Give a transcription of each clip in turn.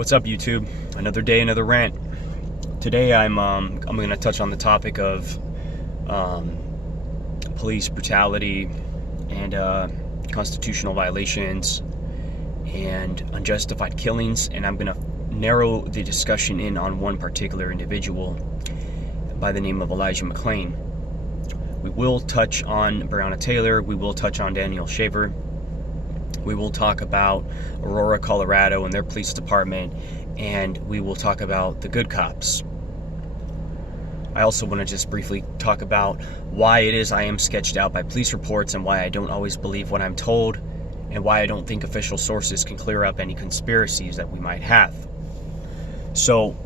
What's up, YouTube? Another day, another rant. Today I'm going to touch on the topic of police brutality and constitutional violations and unjustified killings, and I'm going to narrow the discussion in on one particular individual by the name of Elijah McClain. We will touch on Breonna Taylor. We will touch on Daniel Shavier. We will talk about Aurora, Colorado and their police department, and we will talk about the good cops. I also want to just briefly talk about why it is I am sketched out by police reports and why I don't always believe what I'm told, and why I don't think official sources can clear up any conspiracies that we might have. So,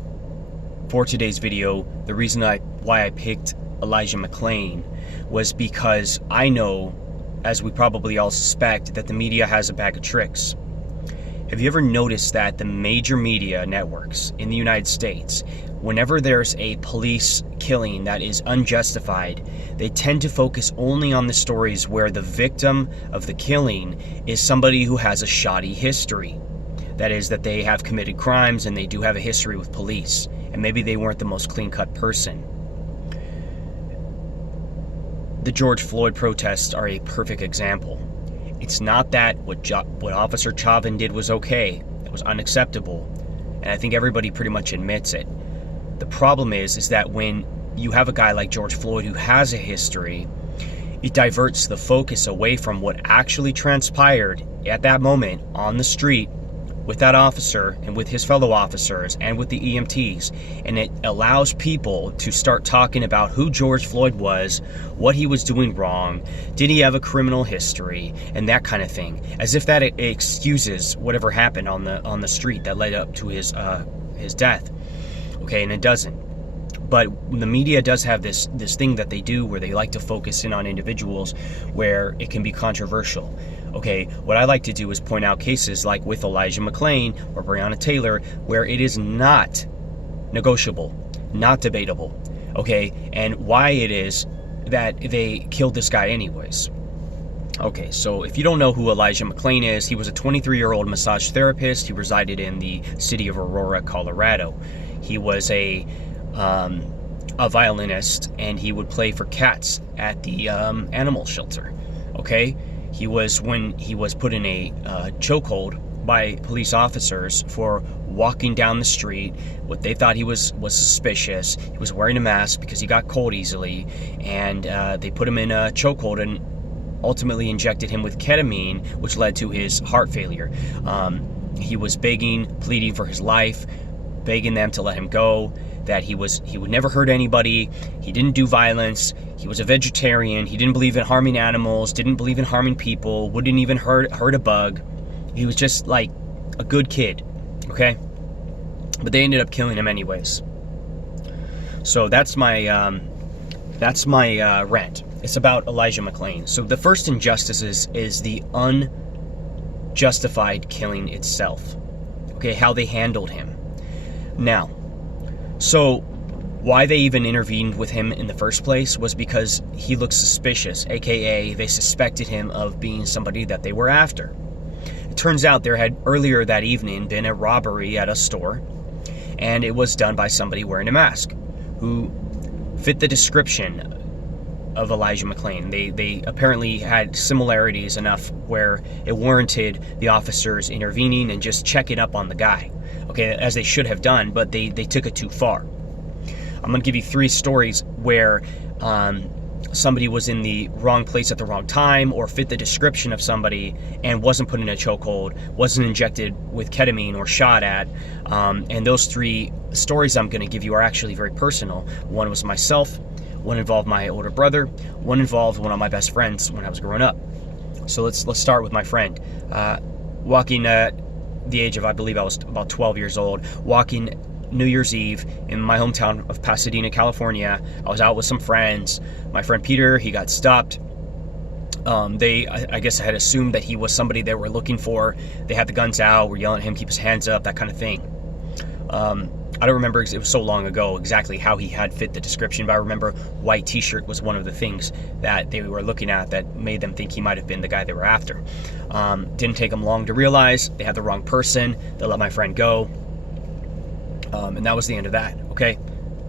for today's video, the reason why I picked Elijah McClain was because I know, as we probably all suspect, that the media has a bag of tricks. Have you ever noticed that the major media networks in the United States, whenever there's a police killing that is unjustified, they tend to focus only on the stories where the victim of the killing is somebody who has a shoddy history? That is, that they have committed crimes and they do have a history with police, and maybe they weren't the most clean-cut person. The George Floyd protests are a perfect example. It's not that what Officer Chauvin did was okay. It was unacceptable. And I think everybody pretty much admits it. The problem is that when you have a guy like George Floyd who has a history, it diverts the focus away from what actually transpired at that moment on the street with that officer and with his fellow officers and with the EMTs, and it allows people to start talking about who George Floyd was, what he was doing wrong, did he have a criminal history, and that kind of thing, as if that excuses whatever happened on the street that led up to his death. Okay, and it doesn't. But the media does have this thing that they do where they like to focus in on individuals where it can be controversial. Okay, what I like to do is point out cases like with Elijah McClain or Breonna Taylor where it is not negotiable, not debatable, okay, and why it is that they killed this guy anyways. Okay, so if you don't know who Elijah McClain is, he was a 23-year-old massage therapist. He resided in the city of Aurora, Colorado. He was a violinist, and he would play for cats at the animal shelter. Okay, when he was put in a chokehold by police officers for walking down the street. What they thought he was suspicious. He was wearing a mask because he got cold easily, and they put him in a chokehold and ultimately injected him with ketamine, which led to his heart failure. He was begging, pleading for his life, begging them to let him go, that he would never hurt anybody, he didn't do violence, he was a vegetarian, he didn't believe in harming animals, didn't believe in harming people, wouldn't even hurt a bug. He was just like a good kid, okay? But they ended up killing him anyways. So that's my rant. It's about Elijah McClain. So the first injustice is the unjustified killing itself. Okay, how they handled him. Now, so why they even intervened with him in the first place was because he looked suspicious, aka they suspected him of being somebody that they were after. It turns out there had earlier that evening been a robbery at a store, and it was done by somebody wearing a mask who fit the description of Elijah McClain. They apparently had similarities enough where it warranted the officers intervening and just checking up on the guy. Okay, as they should have done, but they took it too far. I'm going to give you 3 stories where somebody was in the wrong place at the wrong time, or fit the description of somebody and wasn't put in a chokehold, wasn't injected with ketamine or shot at. And those 3 stories I'm going to give you are actually very personal. One was myself, one involved my older brother, one involved one of my best friends when I was growing up. So let's start with my friend. Walking at the age of, I believe I was about 12 years old, walking New Year's Eve in my hometown of Pasadena, California. I was out with some friends. My friend Peter, he got stopped. I guess I had assumed that he was somebody they were looking for. They had the guns out, were yelling at him, keep his hands up, that kind of thing. I don't remember, it was so long ago, exactly how he had fit the description, but I remember white t-shirt was one of the things that they were looking at that made them think he might have been the guy they were after. Didn't take them long to realize they had the wrong person. They let my friend go. And that was the end of that, okay?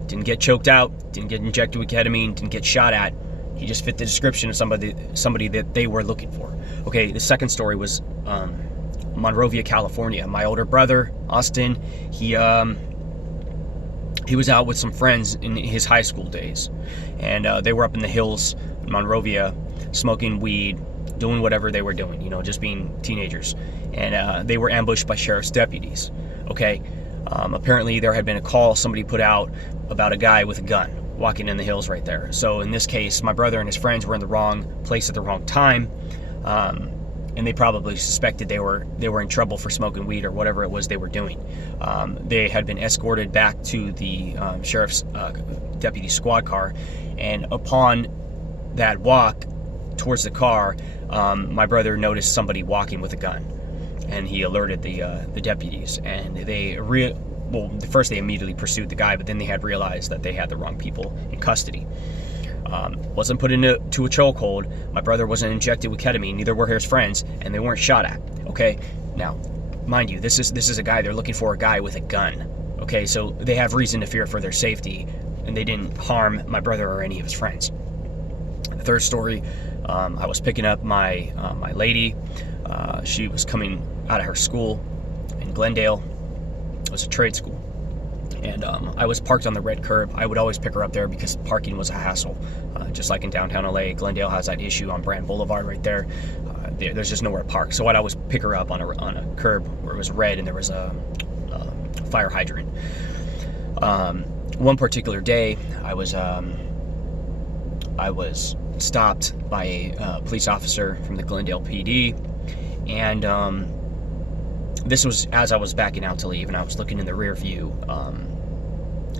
Didn't get choked out, didn't get injected with ketamine, didn't get shot at. He just fit the description of somebody that they were looking for. Okay, the second story was Monrovia, California. My older brother, Austin, he was out with some friends in his high school days. And they were up in the hills in Monrovia, smoking weed, doing whatever they were doing, you know, just being teenagers. And they were ambushed by sheriff's deputies, okay? Apparently there had been a call somebody put out about a guy with a gun walking in the hills right there. So in this case, my brother and his friends were in the wrong place at the wrong time, and they probably suspected they were in trouble for smoking weed or whatever it was they were doing. They had been escorted back to the sheriff's deputy squad car, and upon that walk towards the car, my brother noticed somebody walking with a gun, and he alerted the deputies, and first they immediately pursued the guy, but then they had realized that they had the wrong people in custody. Wasn't put into a chokehold. My brother wasn't injected with ketamine, neither were his friends, and they weren't shot at, okay? Now, mind you, this is a guy, they're looking for a guy with a gun, okay? So they have reason to fear for their safety, and they didn't harm my brother or any of his friends. The third story, I was picking up my lady. She was coming out of her school in Glendale. It was a trade school, and I was parked on the red curb. I would always pick her up there because parking was a hassle. Just like in downtown LA, Glendale has that issue on Brand Boulevard right there. There's just nowhere to park, so I'd always pick her up on a curb where it was red and there was a fire hydrant. One particular day, I was stopped by a police officer from the Glendale PD, and this was as I was backing out to leave, and I was looking in the rear view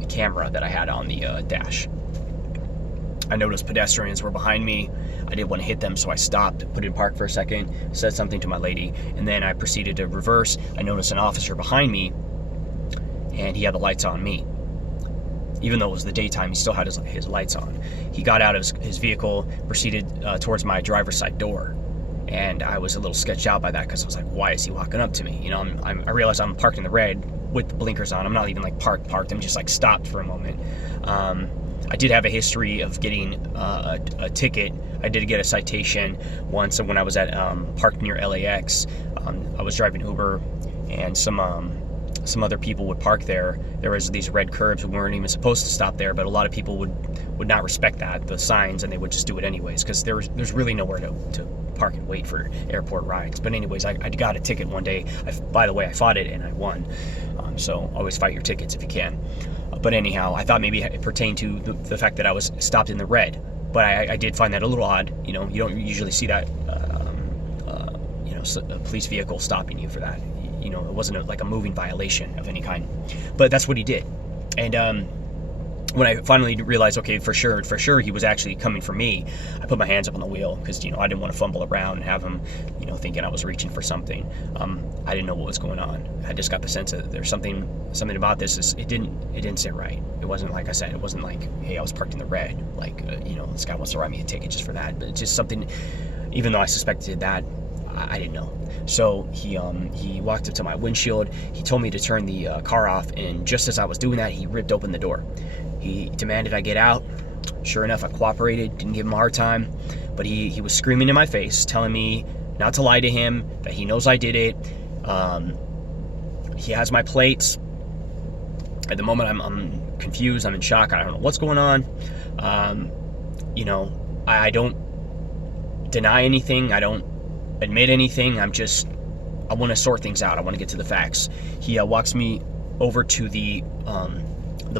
camera that I had on the dash. I noticed pedestrians were behind me. I didn't want to hit them, so I stopped, put in park for a second, said something to my lady, and then I proceeded to reverse. I noticed an officer behind me, and he had the lights on me. Even though it was the daytime, he still had his lights on. He got out of his vehicle, proceeded towards my driver's side door. And I was a little sketched out by that because I was like, why is he walking up to me? You know, I realized I'm parked in the red with the blinkers on. I'm not even like parked. I'm just like stopped for a moment. I did have a history of getting a ticket. I did get a citation once when I was at parked near LAX. I was driving Uber, and some other people would park there. There was these red curbs. We weren't even supposed to stop there, but a lot of people would not respect the signs, and they would just do it anyways because there's really nowhere to park and wait for airport rides. But anyways, I got a ticket one day. By the way, I fought it and I won. So always fight your tickets if you can. But anyhow, I thought maybe it pertained to the fact that I was stopped in the red. But I did find that a little odd. You know, you don't usually see that, a police vehicle stopping you for that. You know, it wasn't like a moving violation of any kind. But that's what he did. And when I finally realized, okay, for sure, he was actually coming for me, I put my hands up on the wheel because, you know, I didn't want to fumble around and have him, you know, thinking I was reaching for something. I didn't know what was going on. I just got the sense that there's something about this. It didn't sit right. It wasn't, like I said, it wasn't like, hey, I was parked in the red. Like, this guy wants to write me a ticket just for that. But it's just something, even though I suspected that, I didn't know. So he walked up to my windshield. He told me to turn the car off, and just as I was doing that, he ripped open the door. He demanded I get out. Sure enough, I cooperated, didn't give him a hard time, but he was screaming in my face, telling me not to lie to him, that he knows I did it. He has my plates. At the moment, I'm confused. I'm in shock. I don't know what's going on. I don't deny anything. I don't admit anything. I want to sort things out. I want to get to the facts. He walks me over to the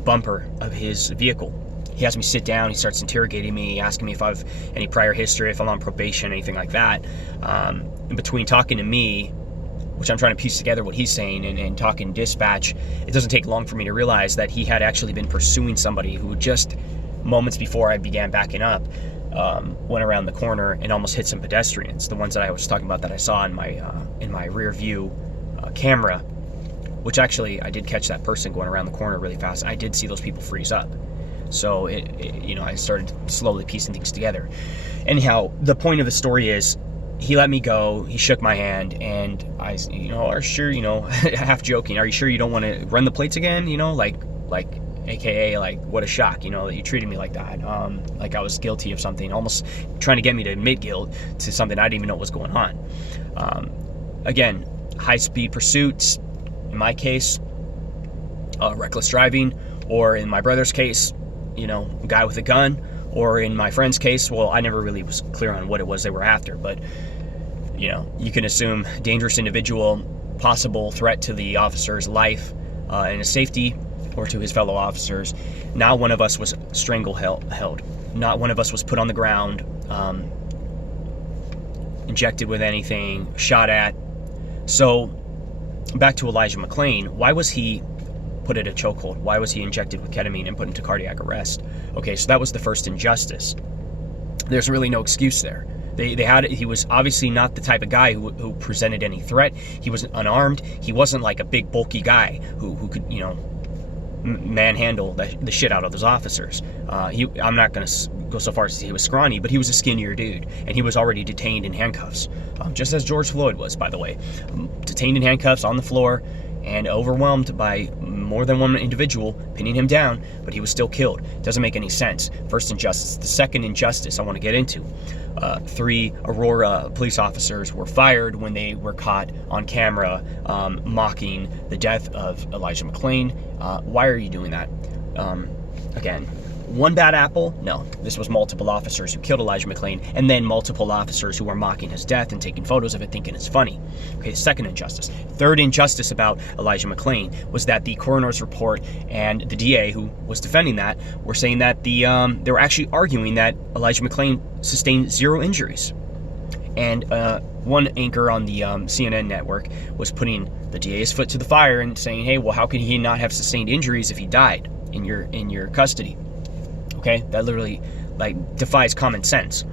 bumper of his vehicle. He has me sit down. He starts interrogating me, asking me if I've any prior history, if I'm on probation, anything like that. In between talking to me, which I'm trying to piece together what he's saying, and talking dispatch, it doesn't take long for me to realize that he had actually been pursuing somebody who just moments before I began backing up, went around the corner and almost hit some pedestrians, the ones that I was talking about that I saw in my rear view camera, which actually I did catch that person going around the corner really fast. I did see those people freeze up. So I started slowly piecing things together. Anyhow, the point of the story is he let me go. He shook my hand, and I, are you sure, half joking, are you sure you don't want to run the plates again? Like, AKA, like, what a shock, that you treated me like that. Like I was guilty of something, almost trying to get me to admit guilt to something I didn't even know what was going on. Again, high-speed pursuits, in my case, reckless driving, or in my brother's case, a guy with a gun, or in my friend's case, well, I never really was clear on what it was they were after, but, you can assume dangerous individual, possible threat to the officer's life and his safety, or to his fellow officers. Not one of us was held. Not one of us was put on the ground, injected with anything, shot at. So, back to Elijah McClain. Why was he put in a chokehold? Why was he injected with ketamine and put into cardiac arrest? Okay, so that was the first injustice. There's really no excuse there. He was obviously not the type of guy who presented any threat. He was unarmed. He wasn't like a big bulky guy who could, manhandle the shit out of those officers. I'm not going to go so far as to say he was scrawny, but he was a skinnier dude, and he was already detained in handcuffs, just as George Floyd was, by the way. Detained in handcuffs on the floor and overwhelmed by more than one individual pinning him down, but he was still killed. Doesn't make any sense. First injustice. The second injustice I want to get into. 3 Aurora police officers were fired when they were caught on camera mocking the death of Elijah McClain. Why are you doing that? Again, one bad apple? No, this was multiple officers who killed Elijah McClain, and then multiple officers who were mocking his death and taking photos of it thinking it's funny. Okay, second injustice. Third injustice about Elijah McClain was that the coroner's report and the DA who was defending that were saying that they were actually arguing that Elijah McClain sustained 0 injuries. And one anchor on the CNN network was putting the DA's foot to the fire and saying, hey, well, how could he not have sustained injuries if he died in your custody? Okay, that literally defies common sense.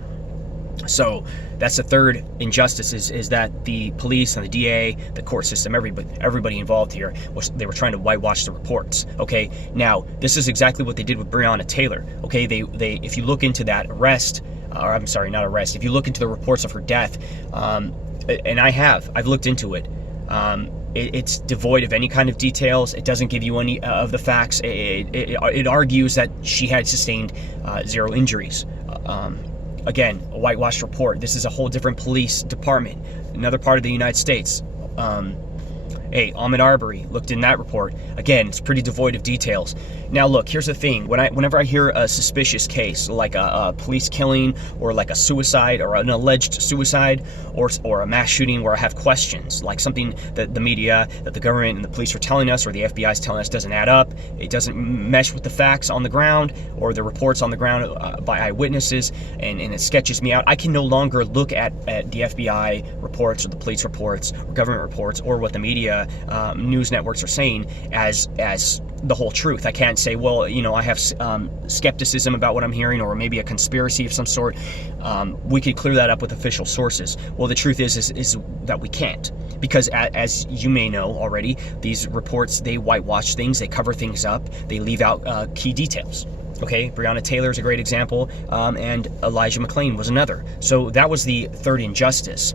So that's the third injustice is that the police and the DA, the court system, everybody involved here they were trying to whitewash the reports. Okay, now this is exactly what they did with Breonna Taylor. Okay, they if you look into that arrest, or I'm sorry, not arrest. If you look into the reports of her death, and I've looked into it. It's devoid of any kind of details. It doesn't give you any of the facts. It argues that she had sustained 0 injuries. Again, a whitewashed report. This is a whole different police department, another part of the United States. Hey, Ahmaud Arbery looked in that report. Again, it's pretty devoid of details. Now, look, here's the thing. Whenever I hear a suspicious case, like a police killing, or like a suicide, or an alleged suicide, or a mass shooting where I have questions, like something that the media, that the government and the police are telling us, or the FBI is telling us doesn't add up, it doesn't mesh with the facts on the ground, or the reports on the ground by eyewitnesses, and it sketches me out, I can no longer look at the FBI reports, or the police reports, or government reports, or what the media news networks are saying as the whole truth. I can't say, well, I have skepticism about what I'm hearing, or maybe a conspiracy of some sort. We could clear that up with official sources. Well, the truth is that we can't, because as you may know already, these reports, they whitewash things, they cover things up, they leave out key details. Okay, Breonna Taylor is a great example, and Elijah McClain was another. So that was the third injustice.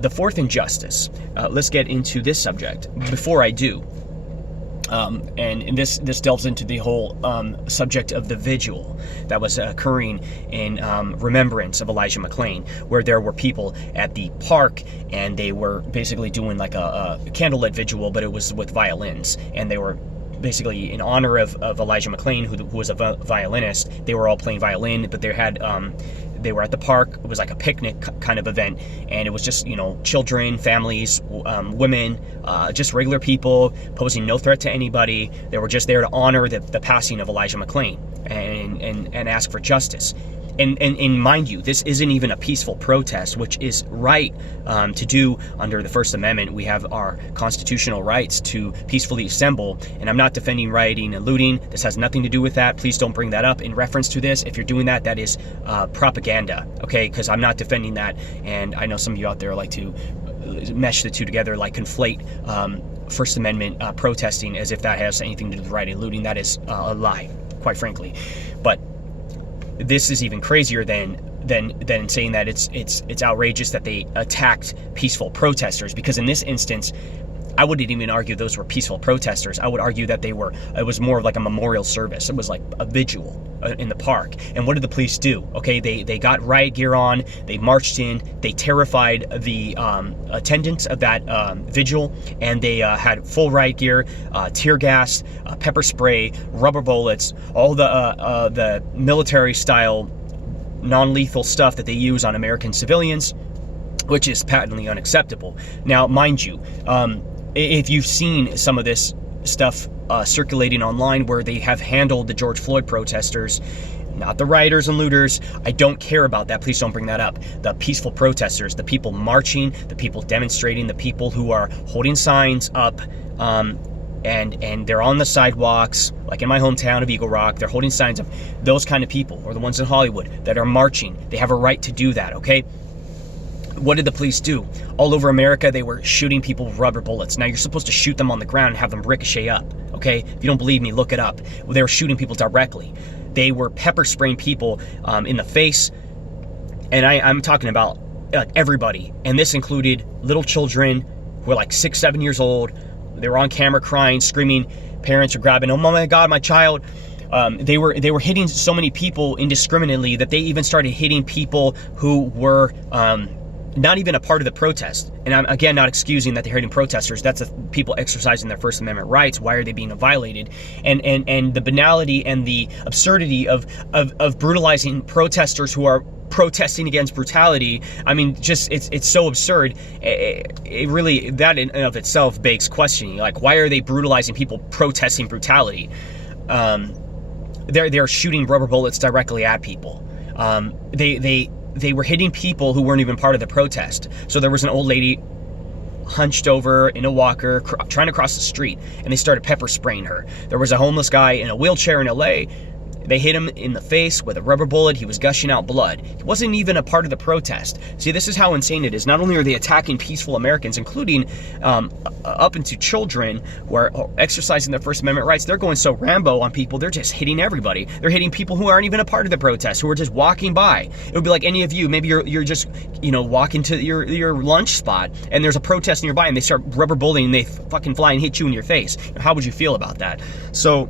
The fourth injustice, let's get into this subject. Before I do, and this delves into the whole subject of the vigil that was occurring in remembrance of Elijah McClain, where there were people at the park, and they were basically doing like a candlelit vigil, but it was with violins, and they were basically in honor of Elijah McClain, who was a violinist. They were all playing violin, but they were at the park. It was like a picnic kind of event, and it was just, children, families, women, just regular people posing no threat to anybody. They were just there to honor the passing of Elijah McClain and ask for justice. And mind you, this isn't even a peaceful protest, which is right to do under the First Amendment. We have our constitutional rights to peacefully assemble, and I'm not defending rioting and looting. This has nothing to do with that. Please don't bring that up in reference to this. If you're doing that, that is propaganda, okay? Because I'm not defending that, and I know some of you out there like to mesh the two together, like conflate First Amendment protesting as if that has anything to do with rioting and looting. That is a lie, quite frankly. But this is even crazier than than saying that it's outrageous that they attacked peaceful protesters, because in this instance, I wouldn't even argue those were peaceful protesters. I would argue that it was more of like a memorial service. It was like a vigil in the park. And what did the police do? Okay, they got riot gear on, they marched in, they terrified the attendants of that vigil, and they had full riot gear, tear gas, pepper spray, rubber bullets, all the military style non-lethal stuff that they use on American civilians, which is patently unacceptable. Now, mind you, if you've seen some of this stuff circulating online where they have handled the George Floyd protesters, not the rioters and looters, I don't care about that. Please don't bring that up. The peaceful protesters, the people marching, the people demonstrating, the people who are holding signs up, and they're on the sidewalks, like in my hometown of Eagle Rock, they're holding signs up. Those kind of people, or the ones in Hollywood that are marching, they have a right to do that, okay? What did the police do? All over America, they were shooting people with rubber bullets. Now, you're supposed to shoot them on the ground and have them ricochet up, okay? If you don't believe me, look it up. Well, they were shooting people directly. They were pepper spraying people in the face, and I'm talking about everybody. And this included little children who were like 6, 7 years old. They were on camera crying, screaming. Parents are grabbing, oh my God, my child. They were hitting so many people indiscriminately that they even started hitting people who were not even a part of the protest. And I'm, again, not excusing that they're hitting protesters. That's people exercising their First Amendment rights. Why are they being violated? And the banality and the absurdity of brutalizing protesters who are protesting against brutality. I mean, just it's so absurd. It really, that in and of itself begs questioning. Like, why are they brutalizing people protesting brutality? They're shooting rubber bullets directly at people. They were hitting people who weren't even part of the protest. So there was an old lady hunched over in a walker trying to cross the street, and they started pepper spraying her. There was a homeless guy in a wheelchair in LA. They hit him in the face with a rubber bullet. He was gushing out blood. He wasn't even a part of the protest. See, this is how insane it is. Not only are they attacking peaceful Americans, including up into children who are exercising their First Amendment rights, they're going so Rambo on people, they're just hitting everybody. They're hitting people who aren't even a part of the protest, who are just walking by. It would be like any of you, maybe you're just, walking to your lunch spot, and there's a protest nearby, and they start rubber bullying, and they fucking fly and hit you in your face. How would you feel about that? So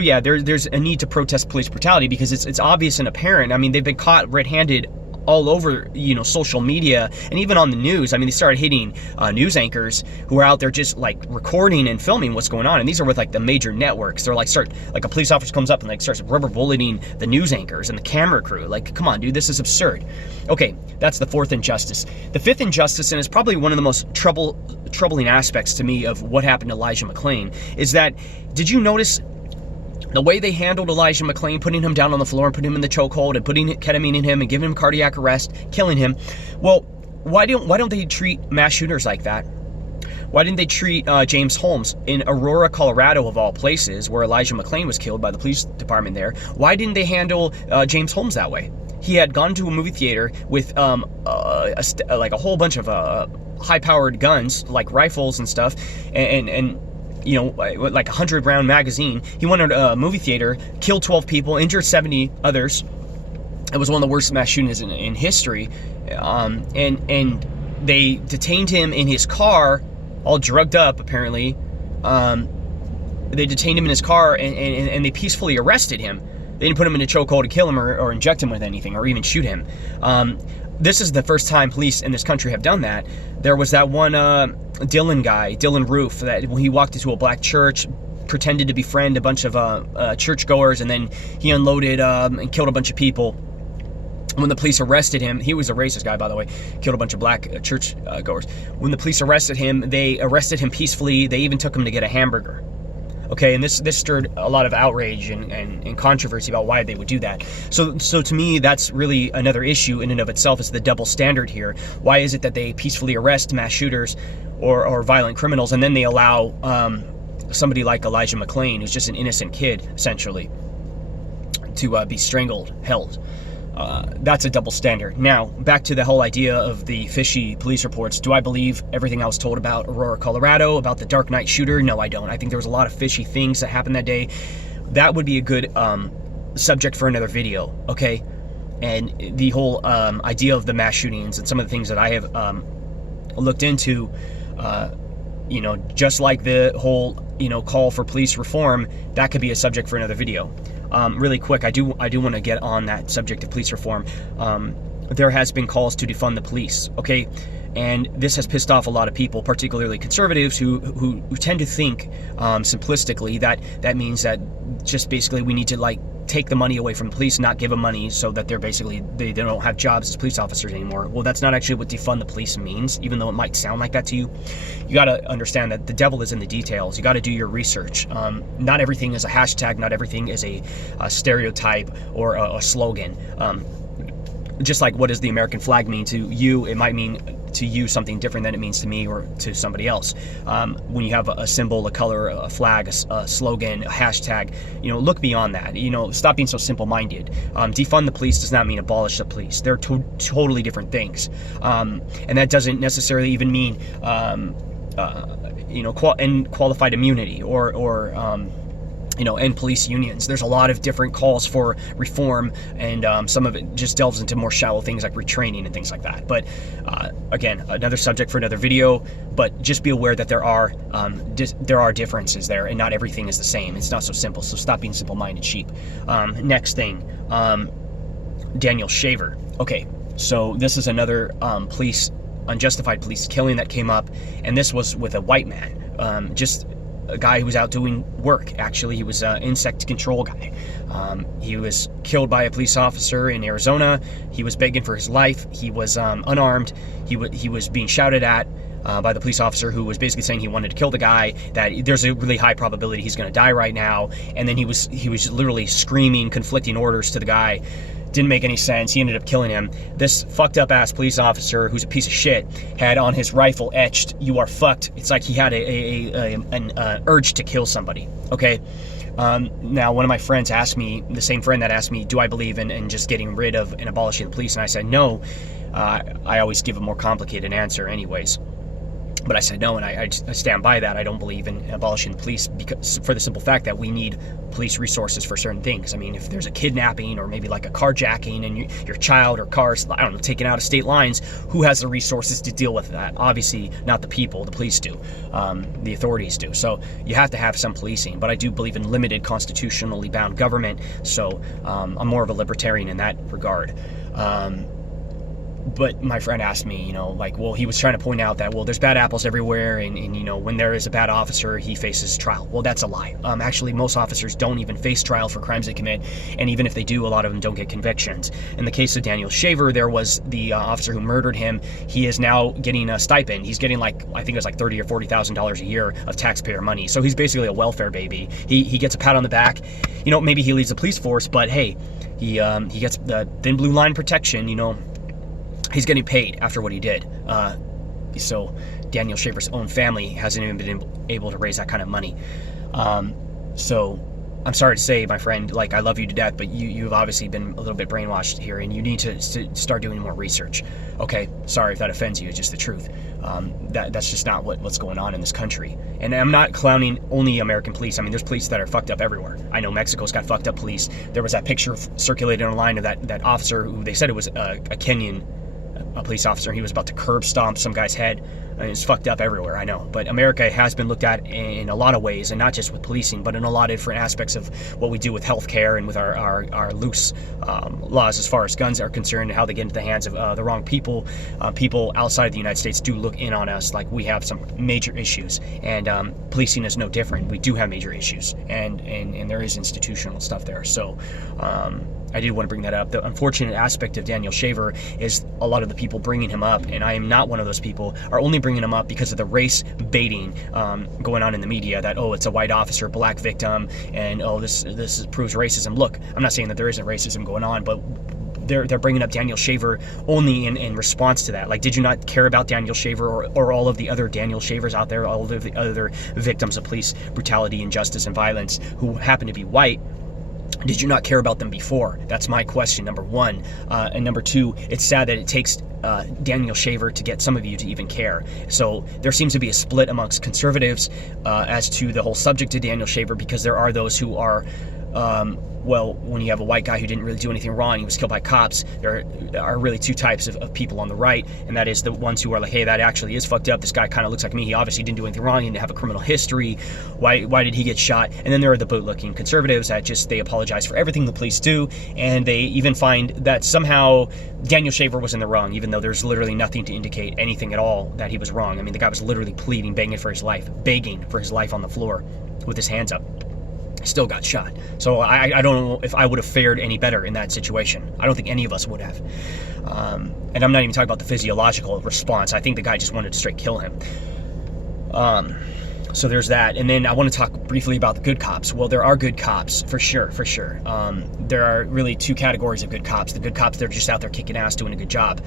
yeah, there's a need to protest police brutality because it's obvious and apparent. I mean, they've been caught red-handed all over, social media and even on the news. I mean, they started hitting news anchors who are out there just like recording and filming what's going on. And these are with like the major networks. They're like a police officer comes up and like starts rubber bulleting the news anchors and the camera crew. Like, come on, dude, this is absurd. Okay, that's the fourth injustice. The fifth injustice, and it's probably one of the most troubling aspects to me of what happened to Elijah McClain, is that, did you notice the way they handled Elijah McClain, putting him down on the floor and putting him in the chokehold and putting ketamine in him and giving him cardiac arrest, killing him? Well, why don't they treat mass shooters like that? Why didn't they treat James Holmes in Aurora, Colorado, of all places, where Elijah McClain was killed by the police department there? Why didn't they handle James Holmes that way? He had gone to a movie theater with like a whole bunch of high-powered guns, like rifles and stuff, and like a 100-round magazine. He went to a movie theater, killed 12 people, injured 70 others. It was one of the worst mass shootings in history. And they detained him in his car, all drugged up, apparently. They detained him in his car and they peacefully arrested him. They didn't put him in a chokehold to kill him or inject him with anything or even shoot him. This is the first time police in this country have done that. There was that one Dylan Roof, that he walked into a black church, pretended to befriend a bunch of churchgoers, and then he unloaded and killed a bunch of people. When the police arrested him, he was a racist guy, by the way, killed a bunch of black church goers. When the police arrested him, they arrested him peacefully. They even took him to get a hamburger. Okay, and this stirred a lot of outrage and controversy about why they would do that. So to me, that's really another issue in and of itself, is the double standard here. Why is it that they peacefully arrest mass shooters or violent criminals, and then they allow somebody like Elijah McClain, who's just an innocent kid, essentially, to be strangled, held? That's a double standard. Now, back to the whole idea of the fishy police reports. Do I believe everything I was told about Aurora, Colorado, about the Dark Knight shooter? No, I don't. I think there was a lot of fishy things that happened that day. That would be a good subject for another video, okay? And the whole idea of the mass shootings and some of the things that I have looked into, just like the whole, call for police reform, that could be a subject for another video. Really quick, I do want to get on that subject of police reform. There has been calls to defund the police, okay? And this has pissed off a lot of people, particularly conservatives who tend to think simplistically that means that just basically we need to take the money away from the police, not give them money so that they don't have jobs as police officers anymore. Well, that's not actually what defund the police means, even though it might sound like that to you. You got to understand that the devil is in the details. You got to do your research. Not everything is a hashtag, not everything is a stereotype or a slogan. Just like what does the American flag mean to you, it might mean to you something different than it means to me or to somebody else. When you have a symbol, a color, a flag, a slogan, a hashtag, look beyond that. Stop being so simple-minded. Defund the police does not mean abolish the police. They're totally different things. And that doesn't necessarily even mean, qualified immunity or and police unions. There's a lot of different calls for reform, and some of it just delves into more shallow things like retraining and things like that. But again, another subject for another video. But just be aware that there are differences there, and not everything is the same. It's not so simple. So stop being simple-minded sheep. Next thing, Daniel Shavier. Okay, so this is another unjustified police killing that came up, and this was with a white man. Just a guy who was out doing work. Actually, he was an insect control guy. He was killed by a police officer in Arizona. He was begging for his life. He was unarmed. He was being shouted at by the police officer, who was basically saying he wanted to kill the guy, that there's a really high probability he's going to die right now. And then he was literally screaming conflicting orders to the guy. Didn't make any sense. He ended up killing him. This fucked up ass police officer, who's a piece of shit, had on his rifle etched, "You are fucked." It's like he had an urge to kill somebody. Okay. Now, one of my friends asked me, the same friend that asked me, do I believe in just getting rid of and abolishing the police? And I said no. I always give a more complicated answer anyways. But I said no, and I stand by that. I don't believe in abolishing the police, because for the simple fact that we need police resources for certain things. I mean, if there's a kidnapping or maybe like a carjacking and your child or cars, I don't know, taken out of state lines, who has the resources to deal with that? Obviously not the people. The police do. The authorities do. So you have to have some policing. But I do believe in limited, constitutionally bound government. So I'm more of a libertarian in that regard. But my friend asked me, well, he was trying to point out that, well, there's bad apples everywhere, and when there is a bad officer, he faces trial. Well, that's a lie. Actually, most officers don't even face trial for crimes they commit, and even if they do, a lot of them don't get convictions. In the case of Daniel Shavier, there was the officer who murdered him. He is now getting a stipend. He's getting I think it was $30,000 or $40,000 a year of taxpayer money. So he's basically a welfare baby. He gets a pat on the back. Maybe he leaves the police force, but hey, he gets the thin blue line protection. He's getting paid after what he did. So Daniel Shavier's own family hasn't even been able to raise that kind of money. So I'm sorry to say, my friend, I love you to death, but you've obviously been a little bit brainwashed here, and you need to start doing more research. Okay, sorry if that offends you. It's just the truth. That's just not what's going on in this country. And I'm not clowning only American police. I mean, there's police that are fucked up everywhere. I know Mexico's got fucked up police. There was that picture circulated online of that officer who they said it was a Kenyan police officer. He was about to curb stomp some guy's head. It's fucked up everywhere, I know. But America has been looked at in a lot of ways, and not just with policing, but in a lot of different aspects of what we do with healthcare and with our loose laws as far as guns are concerned, and how they get into the hands of the wrong people. People outside the United States do look in on us like we have some major issues, and policing is no different. We do have major issues, and there is institutional stuff there. So I did want to bring that up. The unfortunate aspect of Daniel Shavier is a lot of the people bringing him up, and I am not one of those people, are only bringing him up because of the race baiting going on in the media, that, oh, it's a white officer, black victim, and oh, this proves racism. Look, I'm not saying that there isn't racism going on, but they're bringing up Daniel Shavier only in response to that. Did you not care about Daniel Shavier or all of the other Daniel Shaviers out there, all of the other victims of police brutality, injustice, and violence who happen to be white? Did you not care about them before? That's my question, number one. And number two, it's sad that it takes Daniel Shavier to get some of you to even care. So there seems to be a split amongst conservatives as to the whole subject of Daniel Shavier, because there are those who are well, when you have a white guy who didn't really do anything wrong, he was killed by cops, there are really two types of people on the right, and that is the ones who are like, hey, that actually is fucked up. This guy kind of looks like me. He obviously didn't do anything wrong. He didn't have a criminal history. Why did he get shot? And then there are the boot-looking conservatives that just, they apologize for everything the police do, and they even find that somehow Daniel Shavier was in the wrong, even though there's literally nothing to indicate anything at all that he was wrong. I mean, the guy was literally pleading, begging for his life on the floor with his hands up. Still got shot. So I don't know if I would have fared any better in that situation. I don't think any of us would have. And I'm not even talking about the physiological response. I think the guy just wanted to straight kill him. So there's that. And then I want to talk briefly about the good cops. Well, there are good cops, for sure. There are really two categories of good cops. The good cops, they're just out there kicking ass, doing a good job,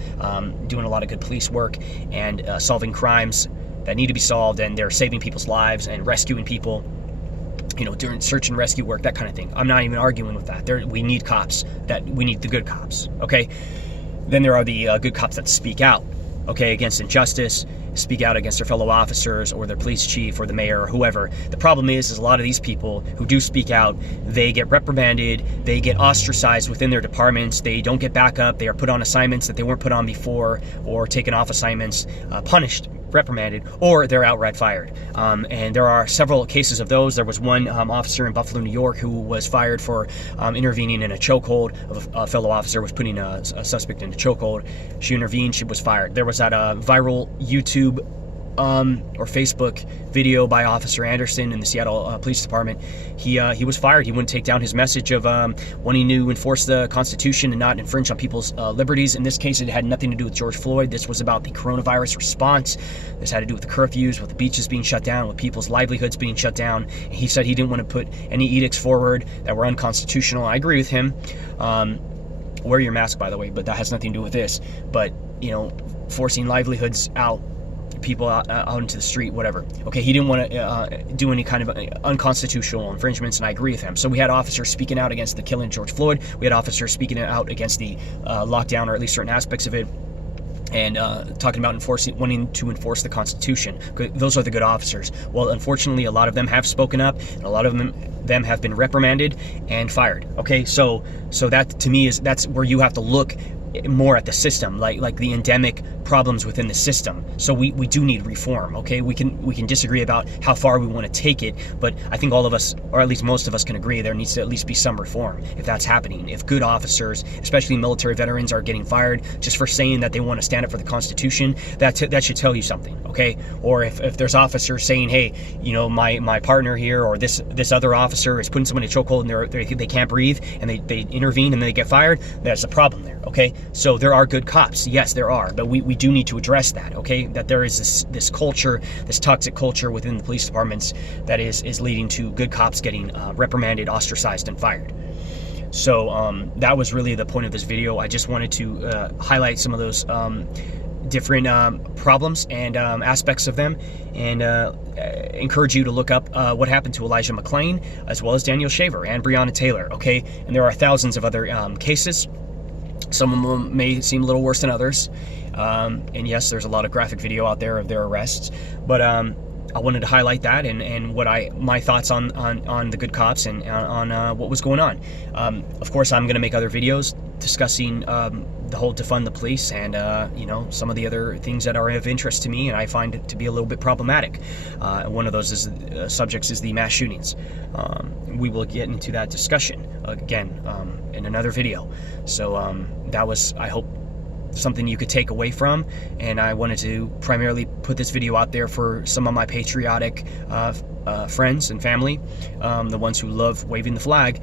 doing a lot of good police work, and solving crimes that need to be solved, and they're saving people's lives and rescuing people, you know, during search and rescue work, that kind of thing. I'm not even arguing with that. We need cops. We need the good cops, okay? Then there are the good cops that speak out, okay, against injustice, speak out against their fellow officers or their police chief or the mayor or whoever. The problem is a lot of these people who do speak out, they get reprimanded, they get ostracized within their departments, they don't get back up, they are put on assignments that they weren't put on before, or taken off assignments, punished, reprimanded, or they're outright fired. And there are several cases of those. There was one officer in Buffalo, New York, who was fired for intervening in a chokehold. A fellow officer was putting a suspect in a chokehold. She intervened, she was fired. There was that viral YouTube or Facebook video by Officer Anderson in the Seattle Police Department. He was fired. He wouldn't take down his message of wanting to enforce the Constitution and not infringe on people's liberties. In this case, it had nothing to do with George Floyd. This was about the coronavirus response. This had to do with the curfews, with the beaches being shut down, with people's livelihoods being shut down. And he said he didn't want to put any edicts forward that were unconstitutional. I agree with him. Wear your mask, by the way, but that has nothing to do with this. But, you know, forcing livelihoods out, people out into the street, whatever. Okay, he didn't want to do any kind of unconstitutional infringements, and I agree with him. So we had officers speaking out against the killing of George Floyd. We had officers speaking out against the lockdown, or at least certain aspects of it, and talking about wanting to enforce the Constitution. Those are the good officers. Well, unfortunately, a lot of them have spoken up, and a lot of them have been reprimanded and fired. Okay, so that to me that's where you have to look more at the system, like the endemic problems within the system. So we do need reform. Okay, we can disagree about how far we want to take it, but I think all of us, or at least most of us, can agree there needs to at least be some reform if that's happening. If good officers, especially military veterans, are getting fired just for saying that they want to stand up for the Constitution, that should tell you something. Okay, or if there's officers saying, hey, you know, my partner here or this other officer is putting someone in a chokehold and they can't breathe, and they intervene and they get fired, that's a problem there. Okay, so there are good cops, yes, there are, but we do need to address that. Okay, that there is this culture, this toxic culture within the police departments that is leading to good cops getting reprimanded, ostracized, and fired. So that was really the point of this video. I just wanted to highlight some of those different problems and aspects of them, and encourage you to look up what happened to Elijah McClain, as well as Daniel Shavier and Breonna Taylor. Okay, and there are thousands of other cases. Some of them may seem a little worse than others, and yes, there's a lot of graphic video out there of their arrests, but I wanted to highlight that and my thoughts on the good cops and on what was going on. Of course, I'm going to make other videos discussing the whole defund the police and you know, some of the other things that are of interest to me and I find it to be a little bit problematic. One of those subjects is the mass shootings. We will get into that discussion again in another video. So that was, I hope, something you could take away from, and I wanted to primarily put this video out there for some of my patriotic friends and family, the ones who love waving the flag.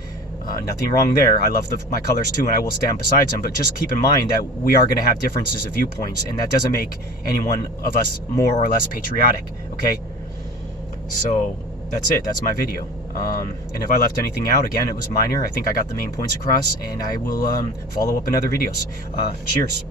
Nothing wrong there. I love my colors too, and I will stand beside them, but just keep in mind that we are going to have differences of viewpoints, and that doesn't make any one of us more or less patriotic. Okay, so that's it. That's my video. And if I left anything out, again, it was minor. I think I got the main points across, and I will follow up in other videos. Cheers.